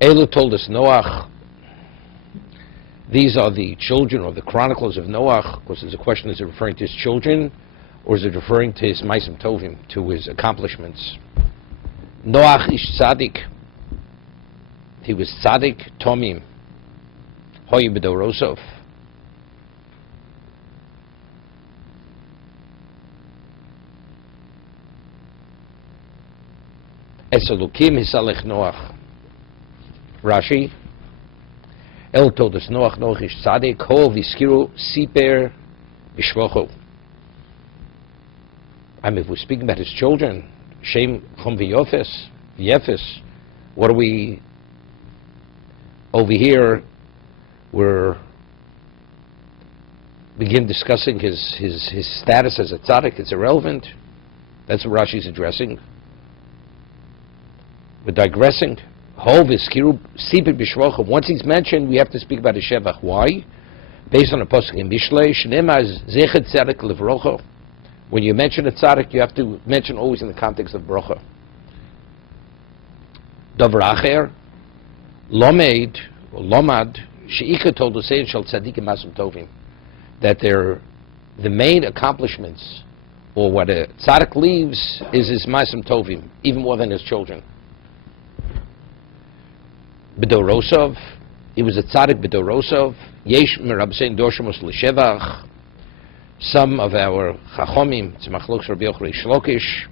Elu told us Noach. These are the children or the chronicles of Noach. Of course, there's a question, is it referring to his children or is it referring to his Maisim Tovim, to his accomplishments? Noach ish tzaddik. He was tzaddik tomim. Hoy b'dorosov. Es Elokim hisalech Noach. Rashi. El told us Noach ish tzaddik. Ho v'skiru siper b'shvocho. I mean, if we're speaking about his children, Shem Chom v'Yefes, what are we over here? We're begin discussing his status as a tzaddik. It's irrelevant. That's what Rashi's addressing. We're digressing. Hov iskiru sipir b'shvocha. Once he's mentioned, we have to speak about his shevach. Why? Based on a pasuk in Mishlei, Shnema zechet tzaddik levrocha. When you mention a tzaddik, you have to mention always in the context of bracha. Davar acher, lomed or lomad, sheika told us shel tzaddikim masum tovim, that the main accomplishments, or what a tzaddik leaves, is his masum tovim, even more than his children. B'dorosov, he was a tzaddik b'dorosov. Yesh merabsein dorshamos l'shevach. Some of our chachomim, it's machlokes Rabbi Yochanan Shlokish.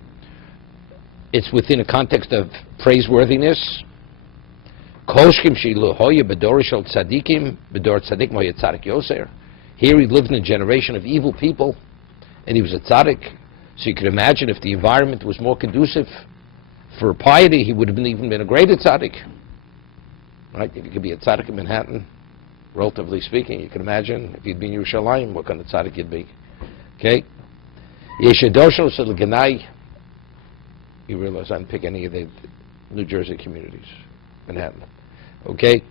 It's within a context of praiseworthiness. Koshkim shilu hoya b'dor shel tzadikim b'dor tzadik moya tzadik yoser. Here he lived in a generation of evil people, and he was a tzaddik. So you could imagine if the environment was more conducive for piety, he would have even been a greater tzaddik. Right? If you could be a tzaddik in Manhattan, relatively speaking, you can imagine if you'd been in Yerushalayim, what kind of tzaddik you'd be. Okay? Yeshadosho Selaganai. You realize I didn't pick any of the New Jersey communities, Manhattan. Okay?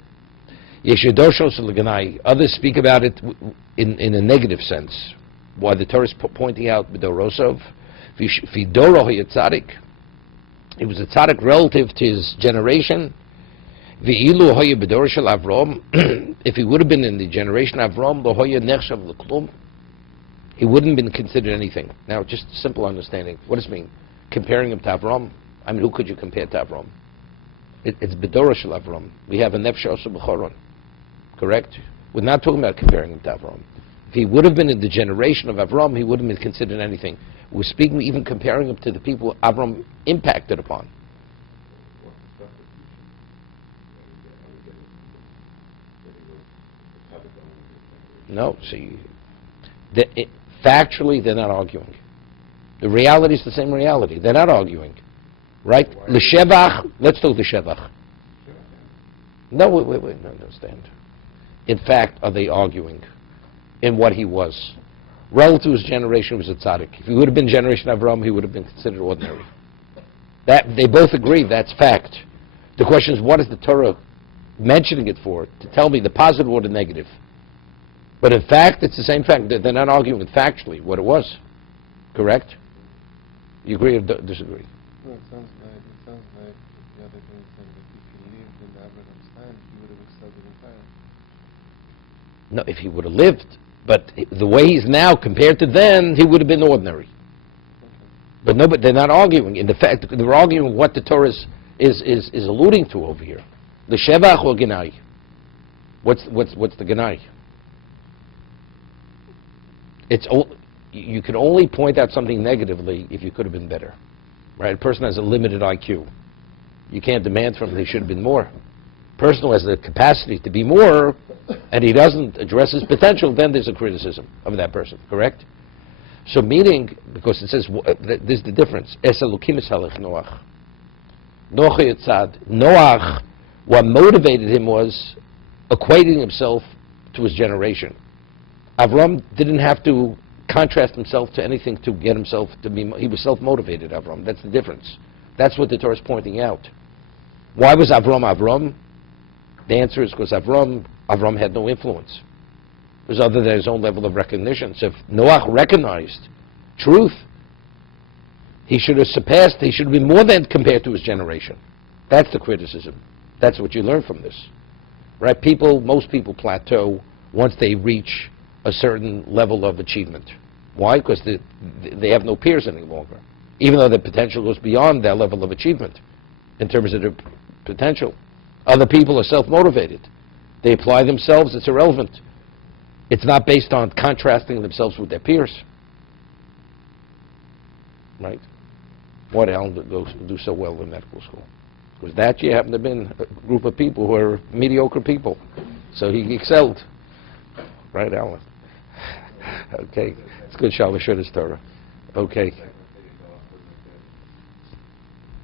Yeshadosho Selaganai. Others speak about it in a negative sense. Why the Torah is pointing out B'dorosov, Vidoro Tzaddik. He was a tzaddik relative to his generation. V'ilu hoya b'dor shel Avram, if he would have been in the generation of Avram, lo hoya nechshav l'klum, he wouldn't have been considered anything. Now, just simple understanding. What does it mean? Comparing him to Avram? I mean, who could you compare to Avram? It's b'dor shel Avram. We have a nefesh osu b'choron. Correct? We're not talking about comparing him to Avram. If he would have been in the generation of Avram, he wouldn't have been considered anything. We're speaking, even comparing him to the people Avram impacted upon. No, see, factually they're not arguing. The reality is the same reality. They're not arguing, right? L'shevach. Let's do the shevach. No, wait, no, understand. In fact, are they arguing in what he was? Relative to his generation, he was a tzaddik. If he would have been generation of Avraham, he would have been considered ordinary. That they both agree. That's fact. The question is, what is the Torah mentioning it for? To tell me the positive or the negative. But in fact, it's the same fact. They're not arguing factually what it was. Correct? You agree or disagree? No, it sounds like the other thing is saying that if he lived in Abraham's time, he would have excelled in time. No, if he would have lived, but the way he's now compared to then, he would have been ordinary. Okay. But they're not arguing. In the fact, they're arguing what the Torah is alluding to over here. The shevach or genai. What's the genai? You can only point out something negatively if you could have been better, right? A person has a limited IQ. You can't demand from him he should have been more. A person who has the capacity to be more, and he doesn't address his potential, then there's a criticism of that person, correct? So meaning, because it says, this is the difference. Noach, what motivated him was equating himself to his generation. Avram didn't have to contrast himself to anything to get himself to be, he was self-motivated, Avram. That's the difference. That's what the Torah is pointing out. Why was Avram Avram? The answer is because Avram had no influence. It was other than his own level of recognition. So if Noach recognized truth, he should have surpassed, he should have been more than compared to his generation. That's the criticism. That's what you learn from this, right? Most people plateau once they reach a certain level of achievement. Why? Because they have no peers any longer, even though their potential goes beyond that level of achievement in terms of their potential. Other people are self-motivated. They apply themselves, it's irrelevant. It's not based on contrasting themselves with their peers. Right? Why did Alan do so well in medical school? Because that year happened to have been a group of people who were mediocre people. So he excelled. Right, Alan? Okay. It's good, Shalashudis Torah. Okay.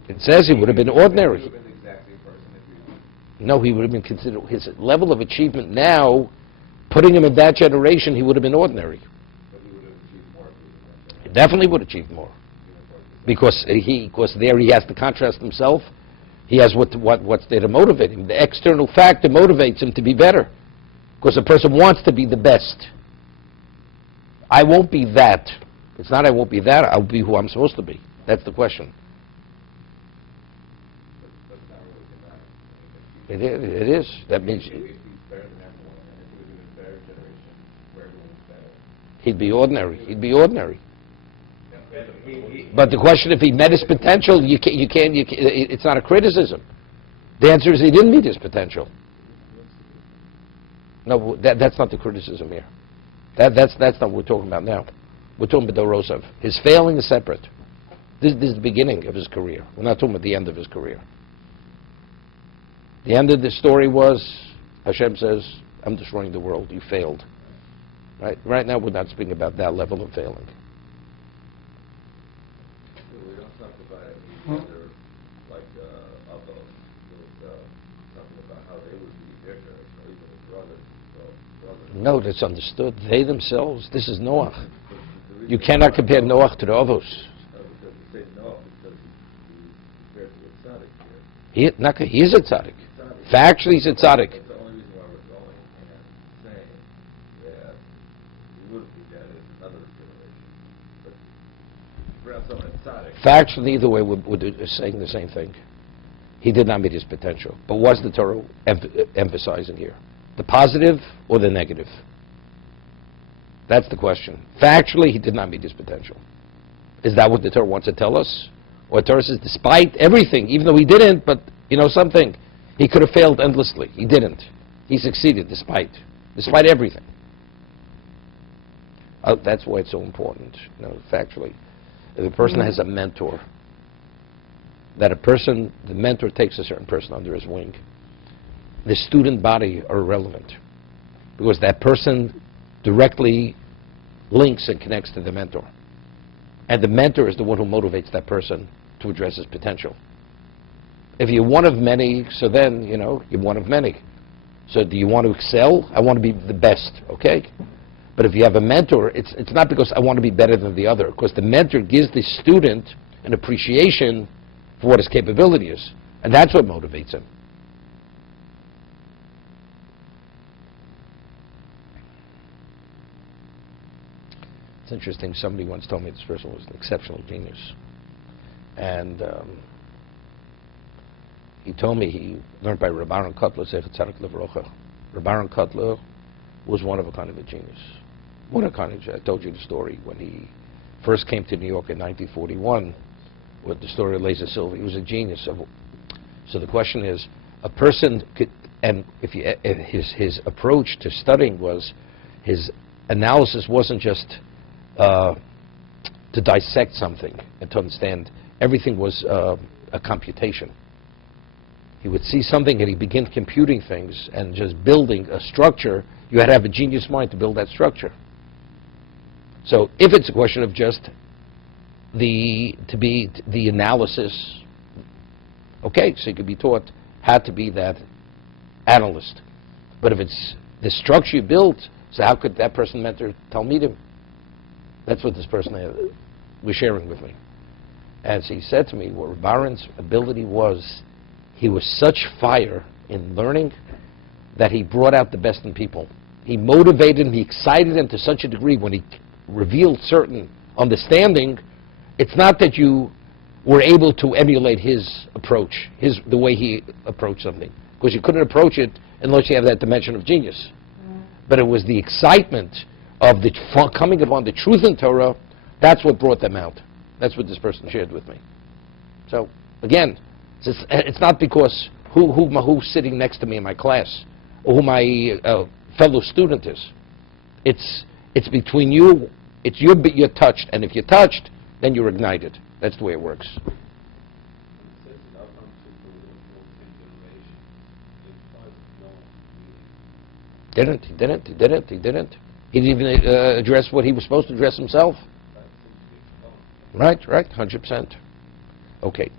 It says he would have been ordinary. No, he would have been considered, his level of achievement now, putting him in that generation, he would have been ordinary. But he would have achieved more. He definitely would achieve more. Because there he has to contrast himself. He has what's there to motivate him. The external factor motivates him to be better. Because a person wants to be the best. I won't be that. It's not I won't be that, I'll be who I'm supposed to be. That's the question. But it's not really denying. It is. That means If he's better than everyone, and if he was in a better generation where everyone was better. he'd be ordinary. He'd be ordinary. He But the question, if he met his potential, it's not a criticism. The answer is he didn't meet his potential. No, that's not the criticism here. That's not what we're talking about now. We're talking about Dorosov. His failing is separate. This is the beginning of his career. We're not talking about the end of his career. The end of the story was, Hashem says, I'm destroying the world. You failed. Right now we're not speaking about that level of failing. We don't talk about any other, like, Abba. There was something about how they would be their generation, or even his brothers. No, that's understood. They themselves, this is Noach. You cannot compare Noach to the Avos. Because you say no, because he's compared to a tzaddik here. He is a tzaddik. Factually, he's a tzaddik. That's the only reason why we're going and saying that he wouldn't be dead as another generation. But for us, someone tzaddik. Factually, either way, we're saying the same thing. He did not meet his potential. But what's the Torah emphasizing here? The positive or the negative? That's the question. Factually, he did not meet his potential. Is that what the Torah wants to tell us? Or Torah says, despite everything, even though he didn't, but you know something, he could have failed endlessly. He didn't. He succeeded despite everything. That's why it's so important. Factually, if a person has a mentor, the mentor takes a certain person under his wing, the student body are irrelevant, because that person directly links and connects to the mentor. And the mentor is the one who motivates that person to address his potential. If you're one of many, so then, you're one of many. So do you want to excel? I want to be the best, okay? But if you have a mentor, it's not because I want to be better than the other, because the mentor gives the student an appreciation for what his capability is. And that's what motivates him. It's interesting, somebody once told me this person was an exceptional genius. And he told me he learned by Rabbi Kalatsky, Zecher Tzadik Livrocha. Rabbi Kalatsky was one of a kind of a genius. One of a kind of, I told you the story when he first came to New York in 1941, with the story of Laser Silver. He was a genius. So the question is, a person could, and if his approach to studying was, his analysis wasn't just to dissect something and to understand. Everything was a computation. He would see something and he'd begin computing things and just building a structure. You had to have a genius mind to build that structure. So if it's a question of just the analysis, okay, so you could be taught how to be that analyst. But if it's the structure you built, so how could that person mentor Talmidim? That's what this person was sharing with me. As he said to me, what Baron's ability was, he was such fire in learning that he brought out the best in people. He motivated and he excited them to such a degree when he revealed certain understanding. It's not that you were able to emulate his approach, the way he approached something. because you couldn't approach it unless you have that dimension of genius. But it was the excitement of the coming upon the truth in Torah, that's what brought them out. That's what this person shared with me. So, again, it's not because who's sitting next to me in my class, or who my fellow student is. It's between you. It's you're touched, and if you're touched, then you're ignited. That's the way it works. He didn't. He didn't even address what he was supposed to address himself. Right, 100%. Okay.